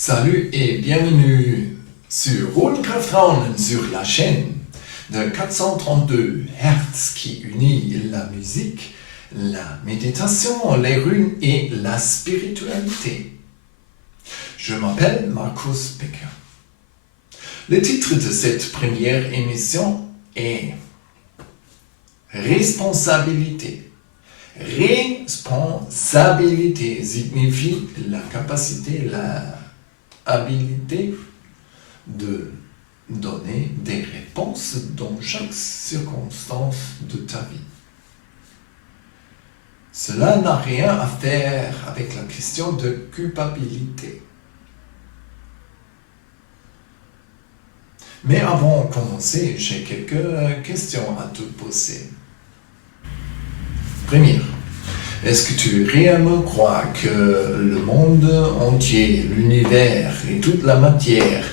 Salut et bienvenue sur Rollenkraftraum sur la chaîne de 432 Hertz qui unit la musique, la méditation, les runes et la spiritualité. Je m'appelle Markus Becker. Le titre de cette première émission est Responsabilité. Responsabilité signifie la capacité, la habilité de donner des réponses dans chaque circonstance de ta vie. Cela n'a rien à faire avec la question de culpabilité. Mais avant de commencer, j'ai quelques questions à te poser. Première, est-ce que tu réellement crois que le monde entier, l'univers et toute la matière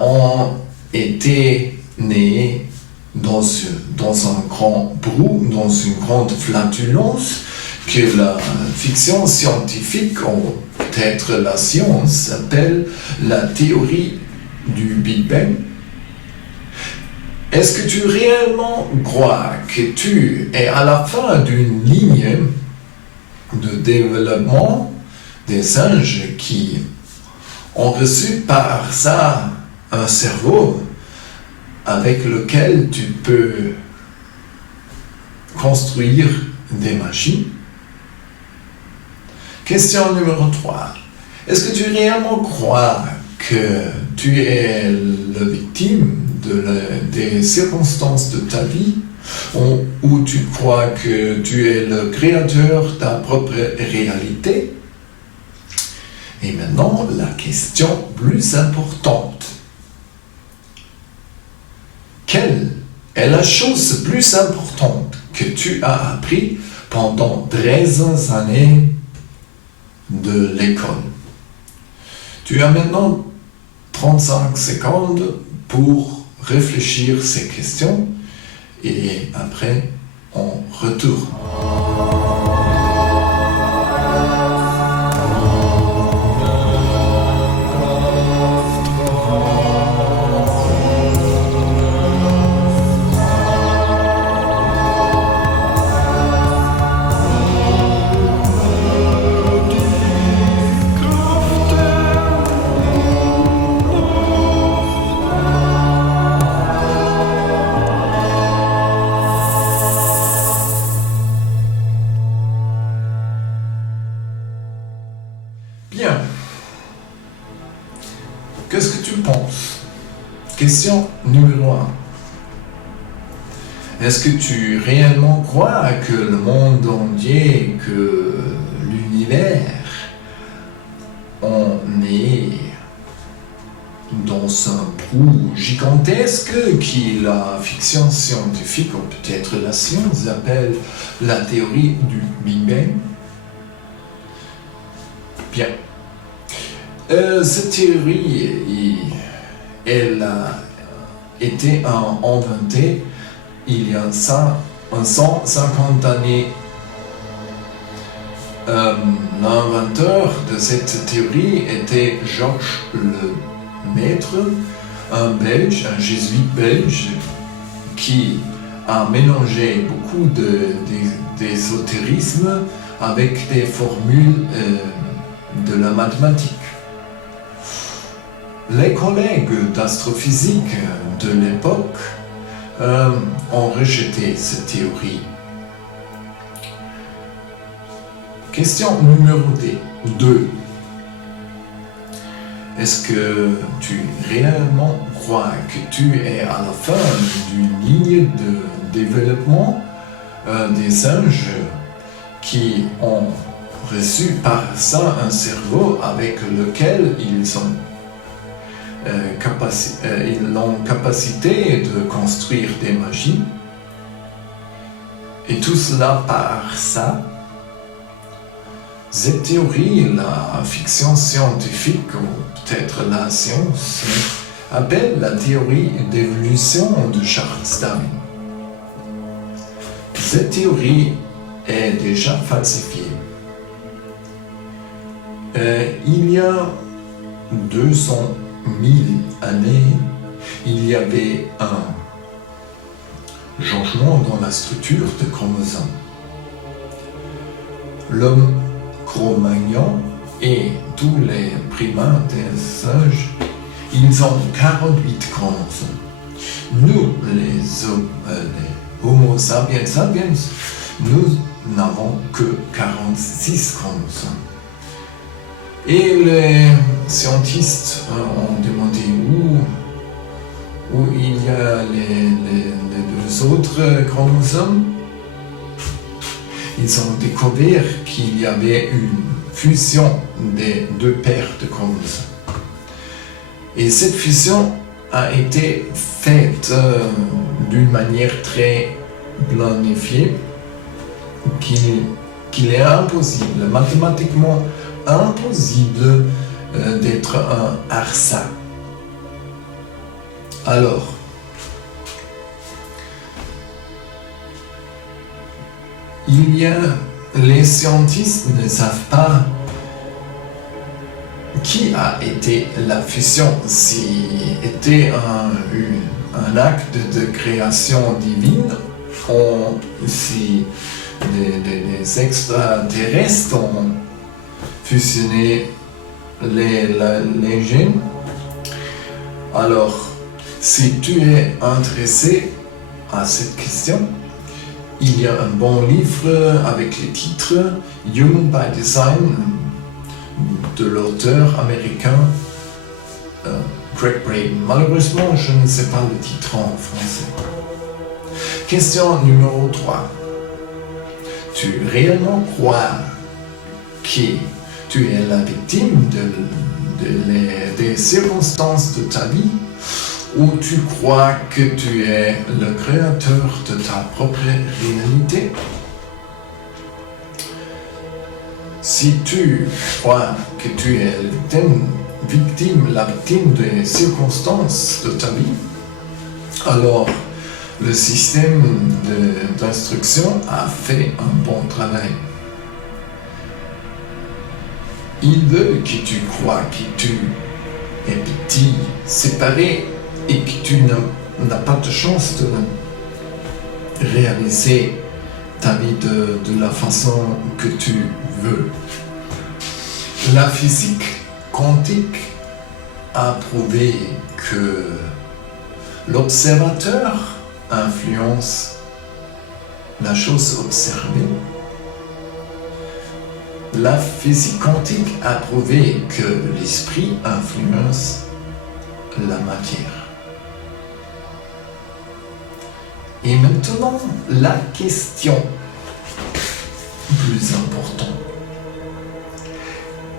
ont été nés dans un grand brou, dans une grande flatulence, que la fiction scientifique, ou peut-être la science, appelle la théorie du Big Bang? Est-ce que tu réellement crois que tu es à la fin d'une ligne de développement des singes qui ont reçu par ça un cerveau avec lequel tu peux construire des machines? Question numéro 3. Est-ce que tu réellement crois que tu es la victime des circonstances de ta vie, ou tu crois que tu es le créateur de ta propre réalité? Et maintenant, la question plus importante. Quelle est la chose plus importante que tu as appris pendant 13 années de l'école? Tu as maintenant 35 secondes pour réfléchir ces questions et après on retourne. Bien. Qu'est-ce que tu penses? Question numéro 1. Est-ce que tu réellement crois que le monde entier, que l'univers, on est dans un trou gigantesque qui la fiction scientifique, ou peut-être la science, appelle la théorie du Big Bang? Bien. Cette théorie, elle a été inventée il y a 150 années. L'inventeur de cette théorie était Georges Lemaître, un Belge, un jésuite belge, qui a mélangé beaucoup d'ésotérisme avec des formules de la mathématique. Les collègues d'astrophysique de l'époque ont rejeté cette théorie. Question numéro 2. Est-ce que tu réellement crois que tu es à la fin d'une ligne de développement des singes qui ont reçu par ça un cerveau avec lequel ils ont capacité de construire des machines, et tout cela par ça? Cette théorie, la fiction scientifique, ou peut-être la science, appelle la théorie d'évolution de Charles Darwin. Cette théorie est déjà falsifiée. Il y a 200 000 années, il y avait un changement dans la structure des chromosomes. L'homme Cro-Magnon et tous les primates et singes, ils ont 48 chromosomes. Nous, les Homo sapiens sapiens, nous n'avons que 46 chromosomes. Et les scientifiques ont demandé où il y a les deux autres chromosomes. Ils ont découvert qu'il y avait une fusion des deux paires de chromosomes. Et cette fusion a été faite d'une manière très planifiée, qu'il est impossible, mathématiquement impossible d'être un arsa. Alors, les scientifiques ne savent pas qui a été la fusion, si était un acte de création divine, ou si des extraterrestres ont fusionné les gènes. Alors, si tu es intéressé à cette question, il y a un bon livre avec le titre Human by Design de l'auteur américain Craig Braden. Malheureusement, je ne sais pas le titre en français. Question numéro 3. Tu réellement crois que tu es la victime des circonstances de ta vie, ou tu crois que tu es le créateur de ta propre réalité? Si tu crois que tu es la victime des circonstances de ta vie, alors le système d'instruction a fait un bon travail. Il veut que tu crois que tu es petit, séparé, et que tu n'as pas de chance de réaliser ta vie de la façon que tu veux. La physique quantique a prouvé que l'observateur influence la chose observée. La physique quantique a prouvé que l'esprit influence la matière. Et maintenant, la question plus importante.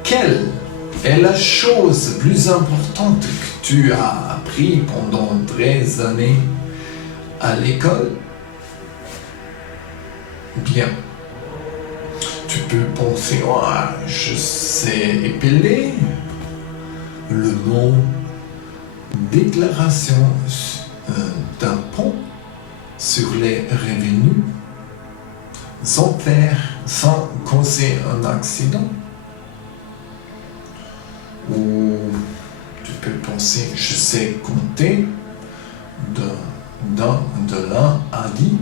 Quelle est la chose plus importante que tu as appris pendant 13 années à l'école? Bien. Tu peux penser, je sais épeler le mot déclaration d'impôt sur les revenus sans causer un accident. Ou tu peux penser, je sais compter de l'un à 10.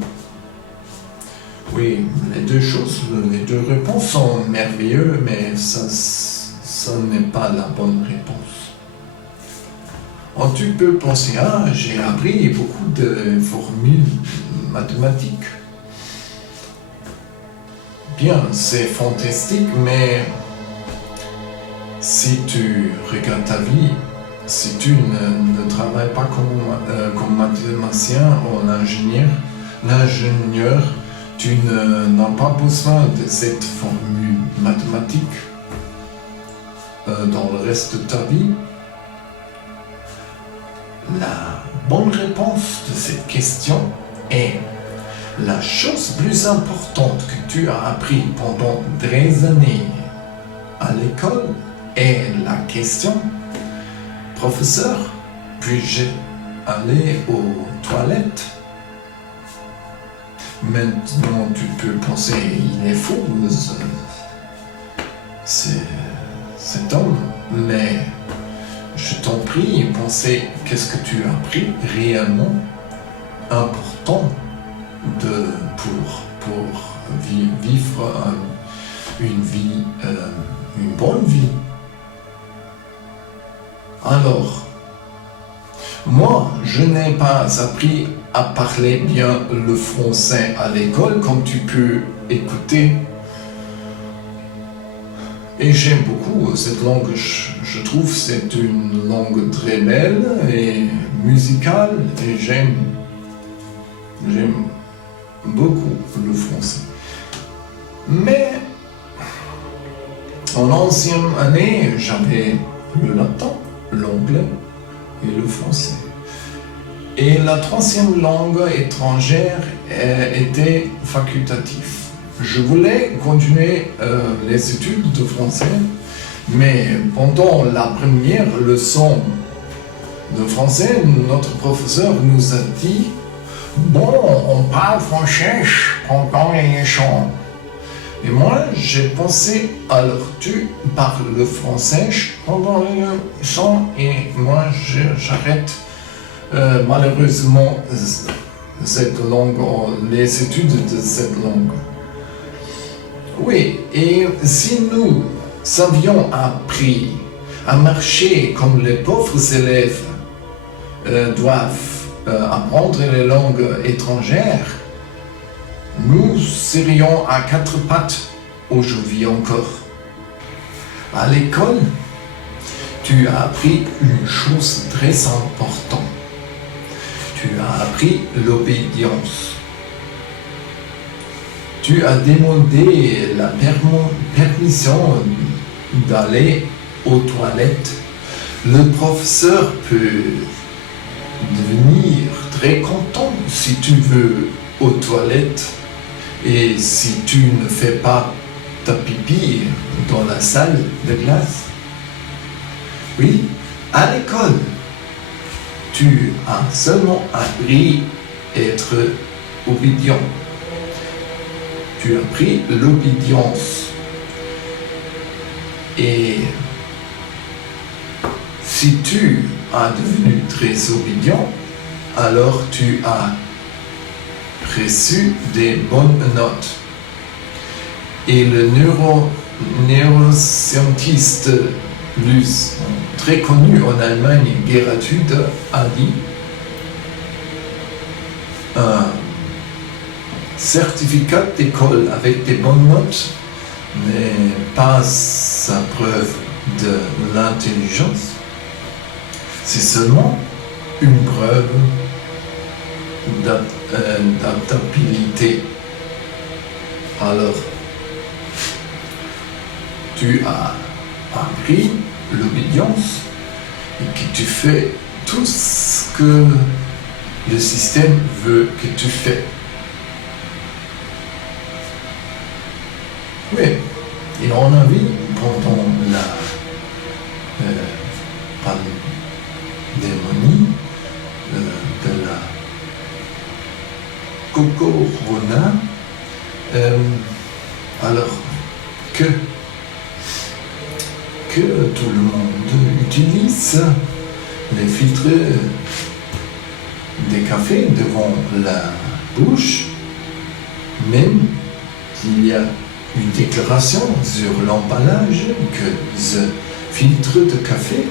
Oui, les deux réponses sont merveilleuses, mais ça n'est pas la bonne réponse. Tu peux penser, j'ai appris beaucoup de formules mathématiques. Bien, c'est fantastique, mais si tu regardes ta vie, si tu ne travailles pas comme mathématicien ou l'ingénieur, tu n'as pas besoin de cette formule mathématique dans le reste de ta vie. La bonne réponse de cette question est la chose plus importante que tu as appris pendant 13 années à l'école est la question: professeur, puis-je aller aux toilettes? Maintenant, tu peux penser, il est fou, cet homme, mais appris et penser qu'est-ce que tu as appris réellement important pour vivre une vie, une bonne vie. Alors, moi, je n'ai pas appris à parler bien le français à l'école, comme tu peux écouter. Et j'aime beaucoup cette langue. Je trouve que c'est une langue très belle et musicale. Et j'aime beaucoup le français. Mais en ancienne année, j'avais le latin, l'anglais et le français. Et la troisième langue étrangère était facultative. Je voulais continuer les études de français, mais pendant la première leçon de français, notre professeur nous a dit « Bon, on parle français pendant les leçons. » Et moi, j'ai pensé « Alors, tu parles le français pendant les leçons et moi, j'arrête malheureusement cette langue, les études de cette langue. » Oui, et si nous avions appris à marcher comme les pauvres élèves doivent apprendre les langues étrangères, nous serions à quatre pattes aujourd'hui encore. À l'école, tu as appris une chose très importante. Tu as appris l'obéissance. Tu as demandé la permission d'aller aux toilettes. Le professeur peut devenir très content si tu veux aux toilettes et si tu ne fais pas ta pipi dans la salle de classe. Oui, à l'école, tu as seulement appris à être obéissant. Tu as appris l'obéissance. Et si tu as devenu très obéissant, alors tu as reçu des bonnes notes. Et le neuroscientiste très connu en Allemagne, Gerhard Hüther, a dit un certificat d'école avec des bonnes notes n'est pas sa preuve de l'intelligence, c'est seulement une preuve d'adaptabilité. Alors, tu as appris l'obéissance et que tu fais tout ce que le système veut que tu fais. Oui, et on a vu pendant la pandémie de la corona, alors que tout le monde utilise les filtres des cafés devant la bouche, même qu'il y a une déclaration sur l'emballage que ce filtre de café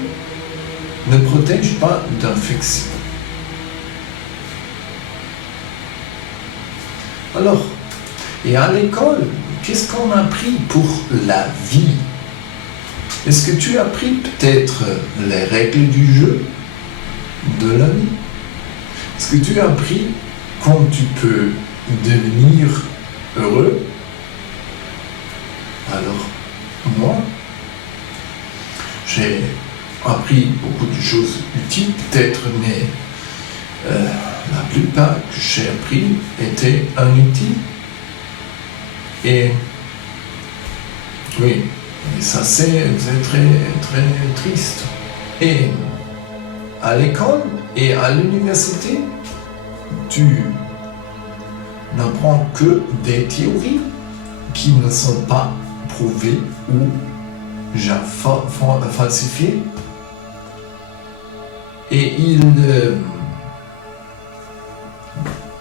ne protège pas d'infection. Alors, et à l'école, qu'est-ce qu'on a appris pour la vie? Est-ce que tu as appris peut-être les règles du jeu de la vie? Est-ce que tu as appris comment tu peux devenir heureux? Alors, moi, j'ai appris beaucoup de choses utiles, peut-être, mais la plupart que j'ai appris étaient inutiles. Et oui, et ça c'est très, très triste. Et à l'école et à l'université, tu n'apprends que des théories qui ne sont pas prouvées ou falsifiées. et il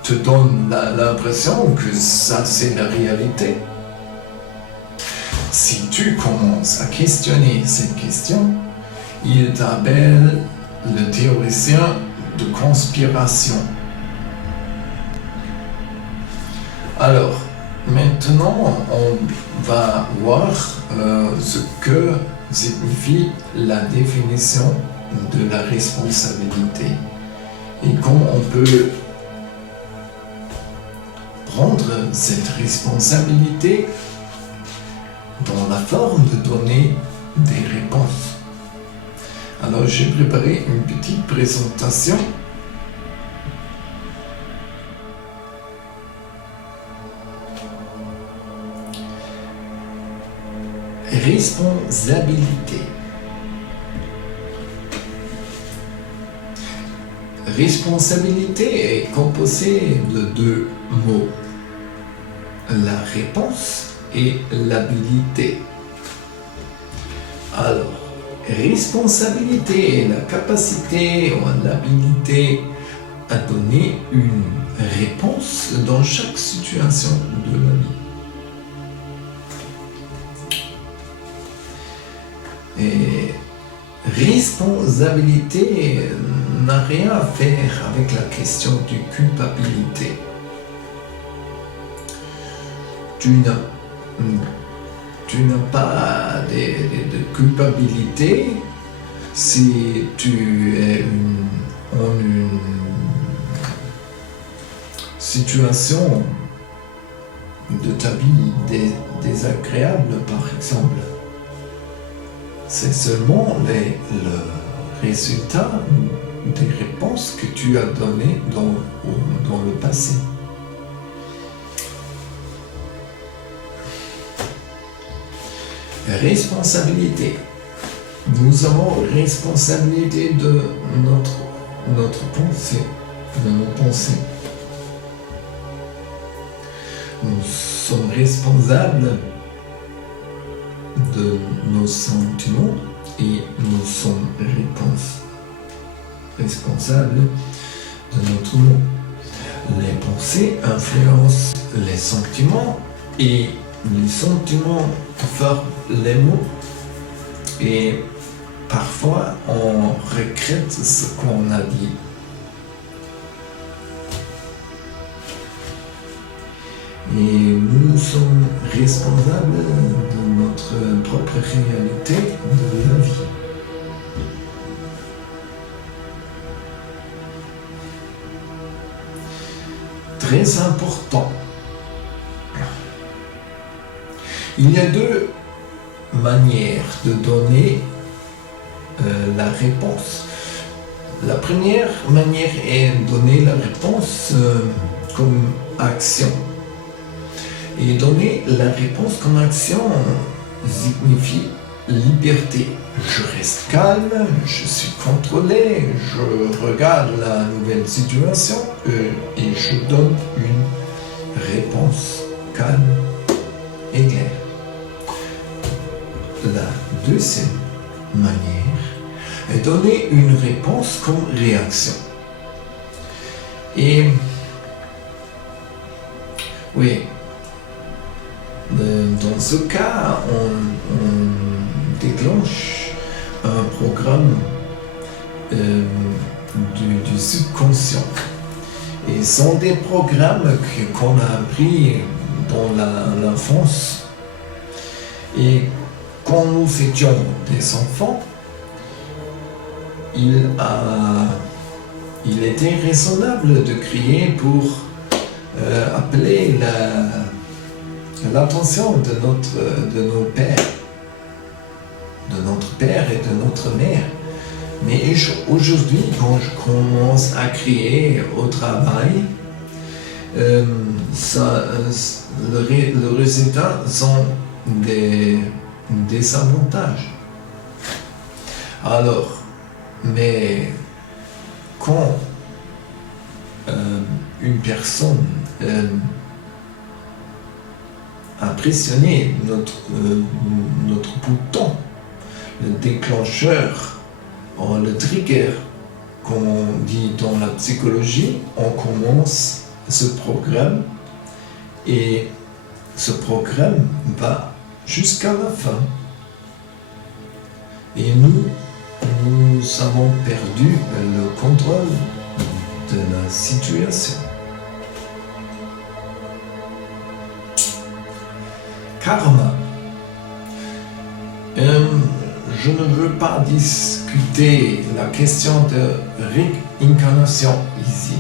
te donne l'impression que ça c'est la réalité. Si tu commences à questionner cette question, il t'appelle le théoricien de conspiration. Alors, maintenant, on va voir ce que signifie la définition de la responsabilité et comment on peut prendre cette responsabilité dans la forme de donner des réponses. Alors, j'ai préparé une petite présentation. Responsabilité. Responsabilité est composée de deux mots, la réponse et l'habilité. Alors, responsabilité est la capacité ou l'habilité à donner une réponse dans chaque situation de la vie. Et responsabilité n'a rien à faire avec la question de culpabilité. Tu n'as pas de culpabilité si tu es en une situation de ta vie désagréable, par exemple. C'est seulement le résultat des réponses que tu as données dans le passé. Responsabilité. Nous avons responsabilité de notre pensée, de nos pensées. Nous sommes responsables de nos sentiments et nous sommes responsables de notre mot. Les pensées influencent les sentiments et les sentiments forment les mots et parfois on regrette ce qu'on a dit. Et nous sommes responsables de notre propre réalité de la vie. Très important. Il y a deux manières de donner la réponse. La première manière est de donner la réponse comme action. Et donner la réponse comme action signifie liberté. Je reste calme, je suis contrôlé, je regarde la nouvelle situation et je donne une réponse calme et claire. La deuxième manière est donner une réponse comme réaction. Et oui, dans ce cas, on déclenche un programme du subconscient. Et ce sont des programmes qu'on a appris dans l'enfance. Et quand nous étions des enfants, il était raisonnable de crier pour appeler l'attention de nos pères, de notre père et de notre mère. Mais aujourd'hui, quand je commence à crier au travail, le résultat sont des désavantages. Alors, mais quand une personne a pressionné notre bouton, le déclencheur, le trigger, comme on dit dans la psychologie, on commence ce programme et ce programme va jusqu'à la fin. Et nous avons perdu le contrôle de la situation. Karma. Je ne veux pas discuter la question de réincarnation ici,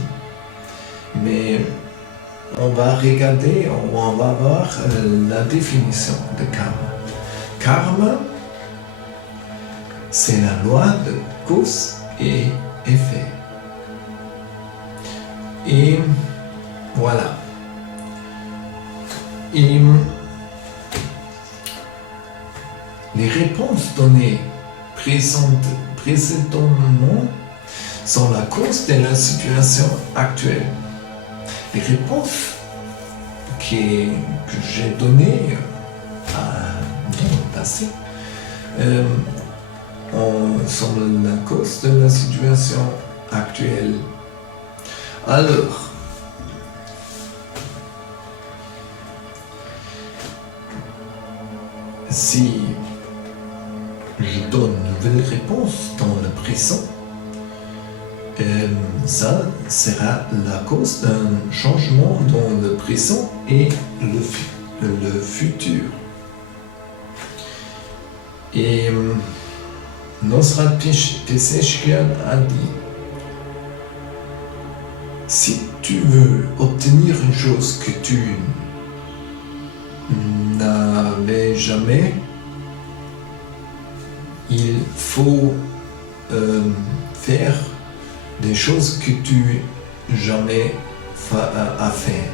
mais on va regarder, on va voir la définition de karma. Karma, c'est la loi de cause et effet. Et voilà. Et les réponses données précédemment sont la cause de la situation actuelle. Les réponses que j'ai données dans le passé sont la cause de la situation actuelle. Alors, si je donne une nouvelle réponse dans le présent, ça sera la cause d'un changement dans le présent et le futur. Et Nosrat Pezeshkian a dit: si tu veux obtenir une chose que tu n'avais jamais, il faut faire des choses que tu jamais as fait.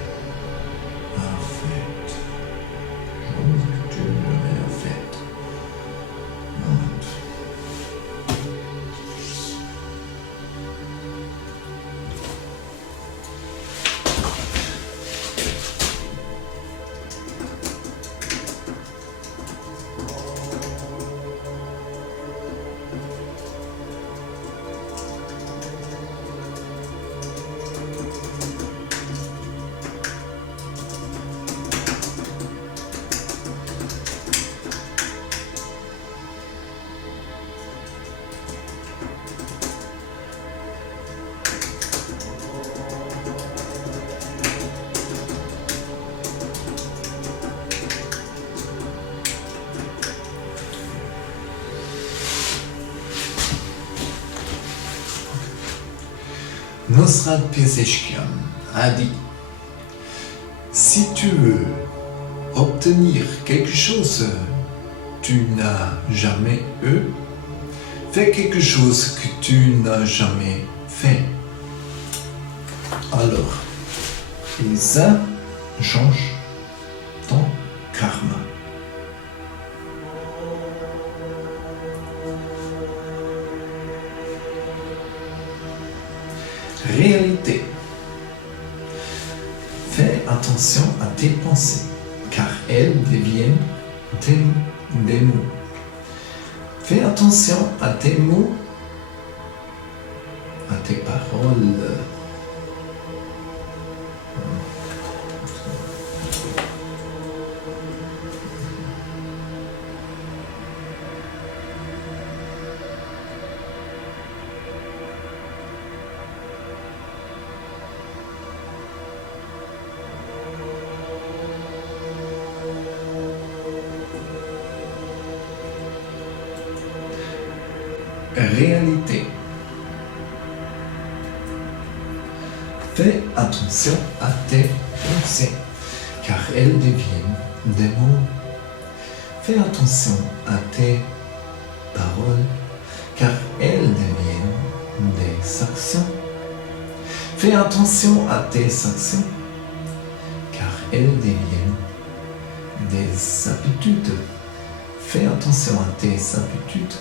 Nosrat Pezeshkian a dit: si tu veux obtenir quelque chose que tu n'as jamais eu, fais quelque chose que tu n'as jamais fait. Alors, et ça change ton karma. Réalité. Fais attention à tes pensées, car elles deviennent des mots. Fais attention à tes mots, à tes paroles. Réalité. Fais attention à tes pensées, car elles deviennent des mots. Fais attention à tes paroles, car elles deviennent des actions. Fais attention à tes actions, car elles deviennent des habitudes. Fais attention à tes habitudes,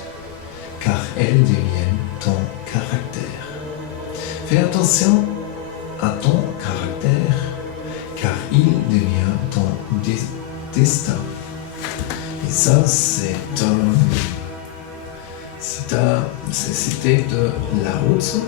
car elles deviennent ton caractère. Fais attention à ton caractère, car il devient ton destin. Et ça, c'est cité de Lao Tzu.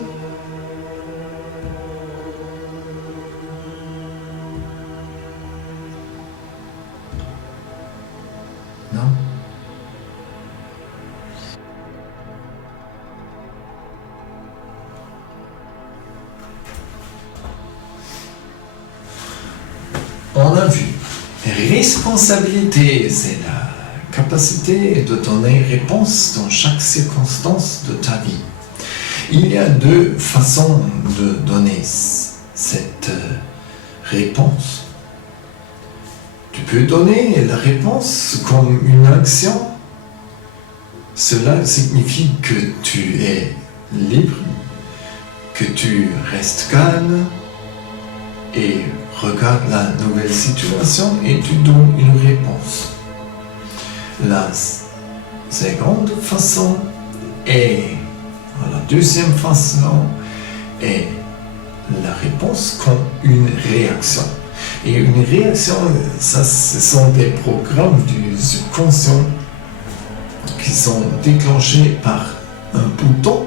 On a vu, responsabilité, c'est la capacité de donner réponse dans chaque circonstance de ta vie. Il y a deux façons de donner cette réponse. Tu peux donner la réponse comme une action. Cela signifie que tu es libre, que tu restes calme et regardes la nouvelle situation et tu donnes une réponse. La seconde façon est, la deuxième façon est la réponse comme une réaction. Et une réaction, ça, ce sont des programmes du subconscient qui sont déclenchés par un bouton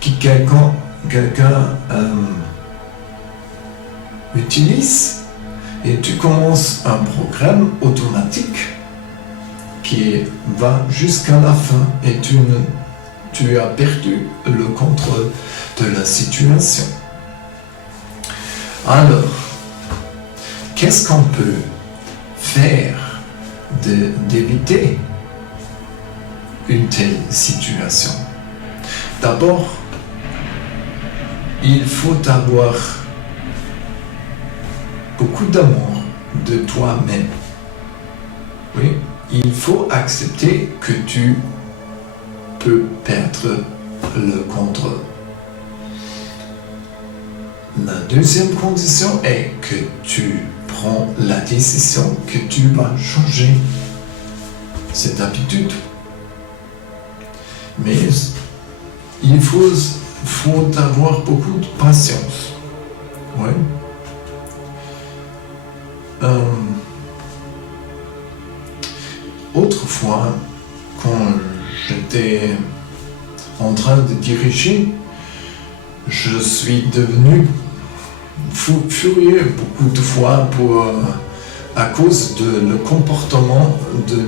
que quelqu'un utilise, et tu commences un programme automatique qui va jusqu'à la fin et tu as perdu le contrôle de la situation. Alors, qu'est-ce qu'on peut faire d'éviter une telle situation? D'abord, il faut avoir beaucoup d'amour de toi-même. Oui, il faut accepter que tu peux perdre le contrôle. La deuxième condition est que tu prends la décision que tu vas changer cette habitude. Mais il faut avoir beaucoup de patience. Ouais. Autrefois, quand j'étais en train de diriger, je suis devenu furieux beaucoup de fois à cause le comportement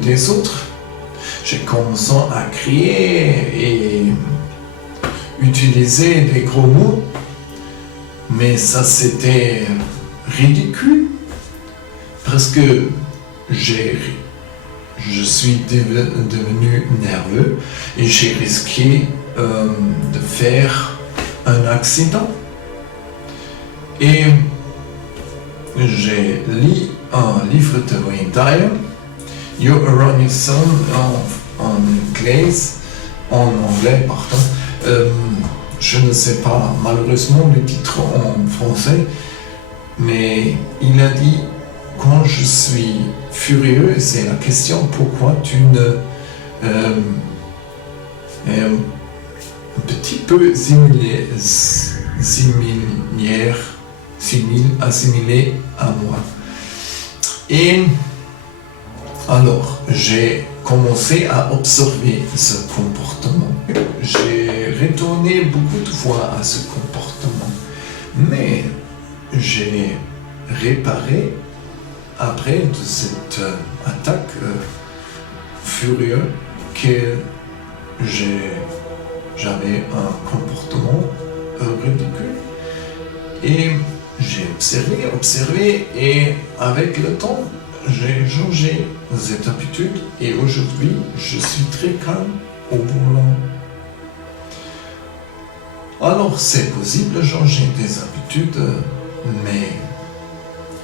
des autres. J'ai commencé à crier et utiliser des gros mots, mais ça c'était ridicule parce que je suis devenu nerveux et j'ai risqué de faire un accident. Et j'ai lu un livre de Wayne Dyer, You Erroneous Son, en anglais, pardon. Je ne sais pas malheureusement le titre en français, mais il a dit: quand je suis furieux, c'est la question pourquoi tu ne un petit peu assimilé à moi. Et alors, j'ai commencé à observer ce comportement. J'ai retourné beaucoup de fois à ce comportement, mais j'ai réparé après de cette attaque furieuse que j'avais un comportement ridicule. Et j'ai observé et avec le temps, j'ai changé cette habitude et aujourd'hui, je suis très calme au volant. Alors, c'est possible de changer des habitudes, mais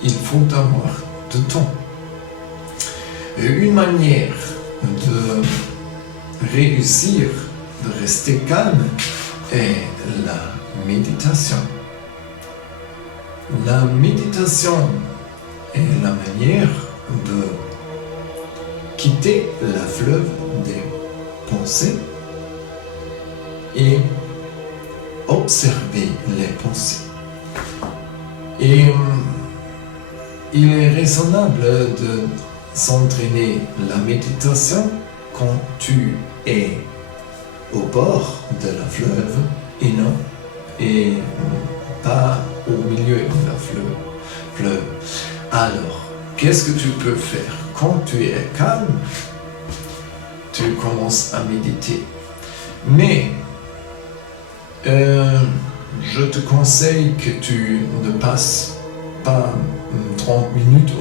il faut avoir de temps. Et une manière de réussir, de rester calme, est la méditation. La méditation est la manière de quitter la fleuve des pensées et observer les pensées. Et il est raisonnable de s'entraîner la méditation quand tu es au bord de la fleuve et pas au milieu de la fleuve. Alors, qu'est-ce que tu peux faire? Quand tu es calme, tu commences à méditer. Mais je te conseille que tu ne passes pas 30 minutes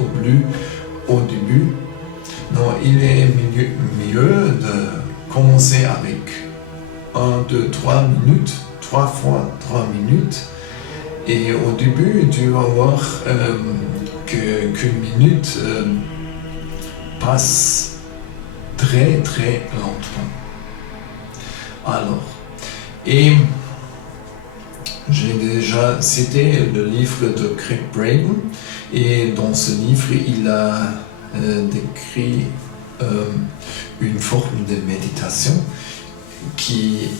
au début. Non, il est mieux de commencer avec 1, 2, 3 minutes, 3 fois 3 minutes. Et au début, tu vas voir qu'une minute passe très très lentement. Alors, et j'ai déjà cité le livre de Gregg Braden, et dans ce livre, il a décrit une forme de méditation qui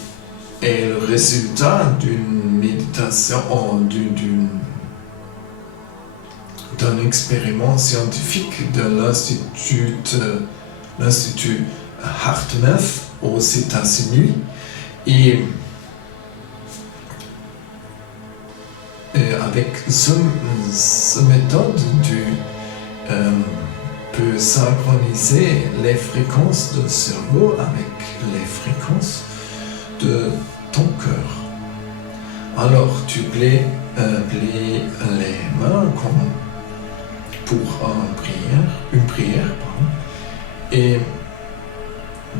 est le résultat d'une méditation, d'un expériment scientifique de l'Institut Dartmouth aux États-Unis. Et avec cette méthode, tu peux synchroniser les fréquences du cerveau avec les fréquences de ton cœur. Alors tu plies les mains comme pour une prière, et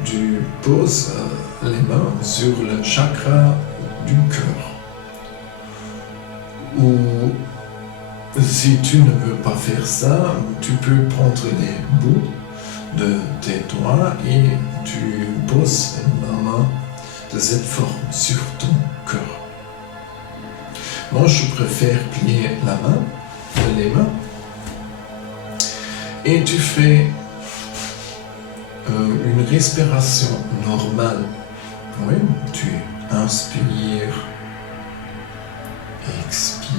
tu poses les mains sur le chakra du cœur. Ou si tu ne veux pas faire ça, tu peux prendre les bouts de tes doigts et tu poses la main de cette forme sur ton cœur. Moi, je préfère plier les mains, et tu fais une respiration normale. Oui, tu inspires, expire,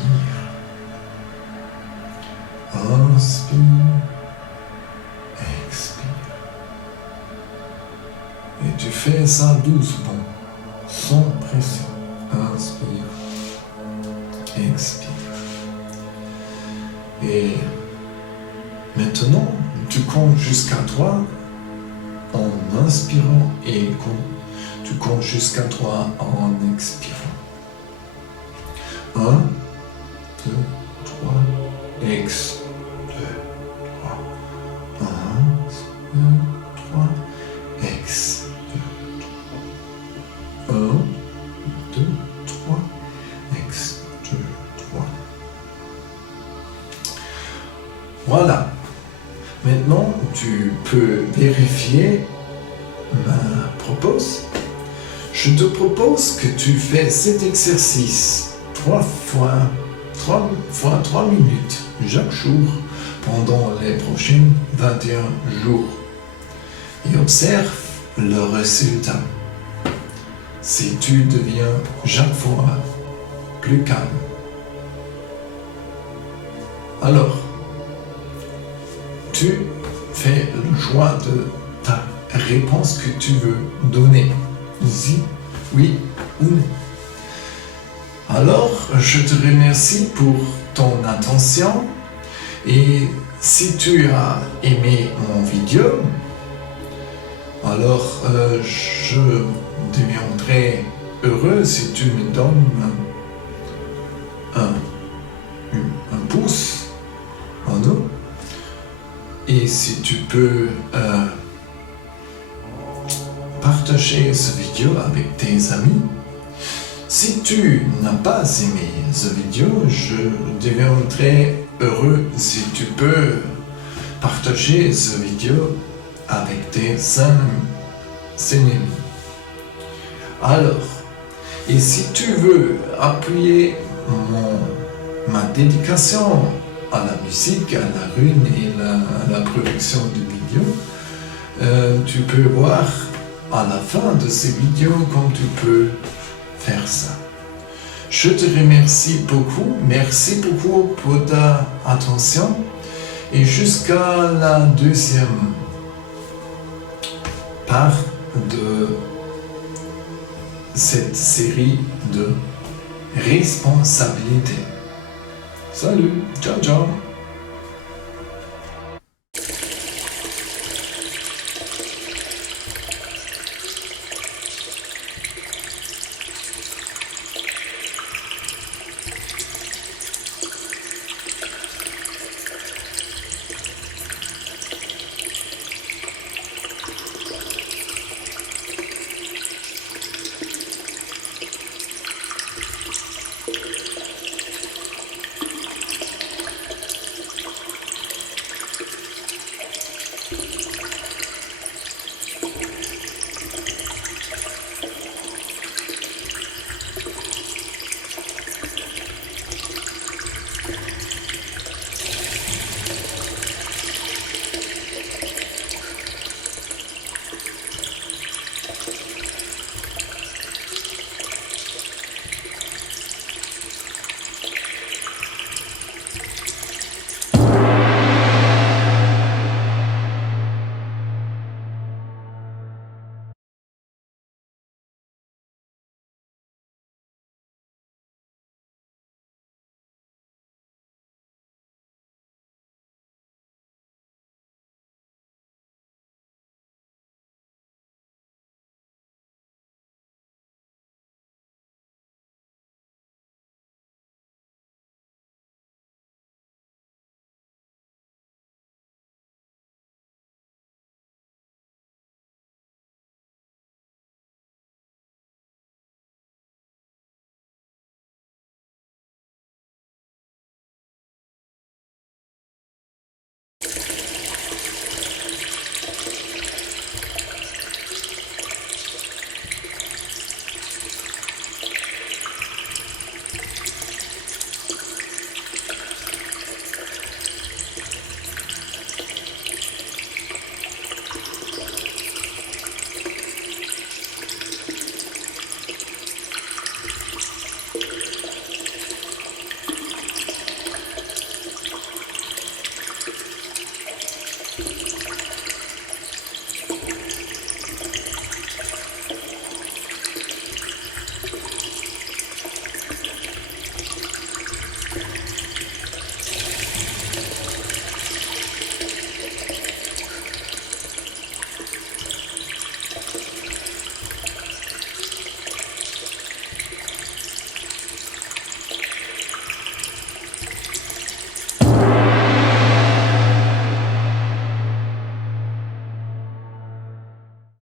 inspire, expire. Et tu fais ça doucement, sans pression. Inspire, expire. Et maintenant, tu comptes jusqu'à 3 en inspirant, et tu comptes jusqu'à 3 en expirant. 1, 2, 3, ex, 2, 3. 1, 2, 3, ex, 2, 3. 1, 2, 3, ex, 2, 3. Voilà. Maintenant, tu peux vérifier ma propose. Je te propose que tu fais cet exercice 3 fois 3 minutes chaque jour pendant les prochains 21 jours. Et observe le résultat. Si tu deviens chaque fois plus calme. Alors, tu fais le choix de ta réponse que tu veux donner. Si, oui ou non. Alors, je te remercie pour ton attention, et si tu as aimé mon vidéo, alors je deviendrai heureux si tu me donnes un pouce en haut. Et si tu peux partager cette vidéo avec tes amis. Si tu n'as pas aimé cette vidéo, je deviendrai heureux si tu peux partager cette vidéo avec tes amis. Alors, et si tu veux appuyer ma dédication à la musique, à la rune et à la production de vidéos, tu peux voir à la fin de ces vidéos comment tu peux faire ça. Je te remercie beaucoup, merci beaucoup pour ta attention, et jusqu'à la deuxième part de cette série de responsabilités. Salut, ciao ciao.